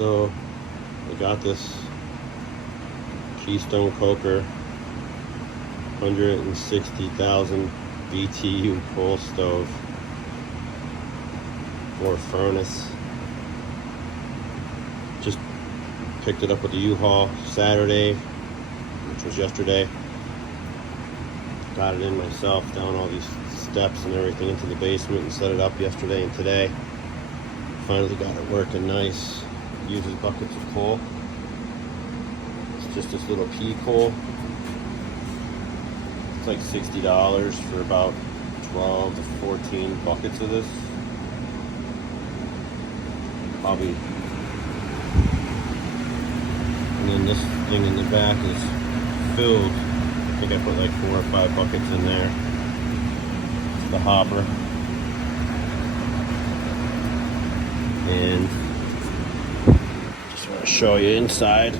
So I got this Keystone Koker 160,000 BTU coal stove or furnace. Just picked it up with the U-Haul Saturday, which was yesterday. Got it in myself down all these steps and everything into the basement and set it up yesterday and today. Finally got it working nice. Uses buckets of coal. It's just this little pea coal. It's like $60 for about 12 to 14 buckets of this. Probably. And then this thing in the back is filled. I think I put like 4 or 5 buckets in there. It's the hopper. And just want to show you inside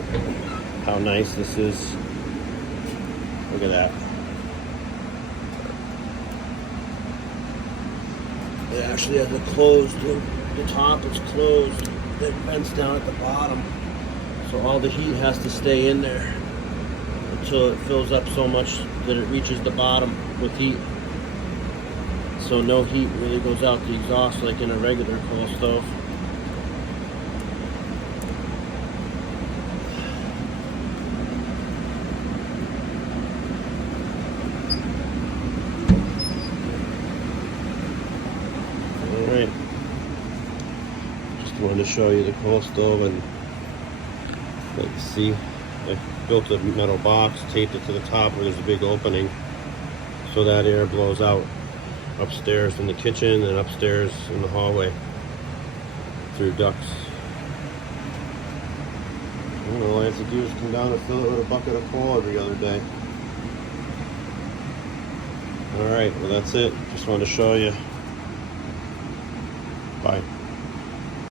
how nice this is. Look at that. It actually has it closed. The top is closed. It vents down at the bottom. So all the heat has to stay in there until it fills up so much that it reaches the bottom with heat. So no heat really goes out the exhaust like in a regular coal stove. Alright, just wanted to show you the coal stove, and like you see, I built a metal box, taped it to the top where there's a big opening so that air blows out upstairs in the kitchen and upstairs in the hallway through ducts. All I have to do is come down and fill it with a bucket of coal every other day. Alright, well that's it. Just wanted to show you. Bye.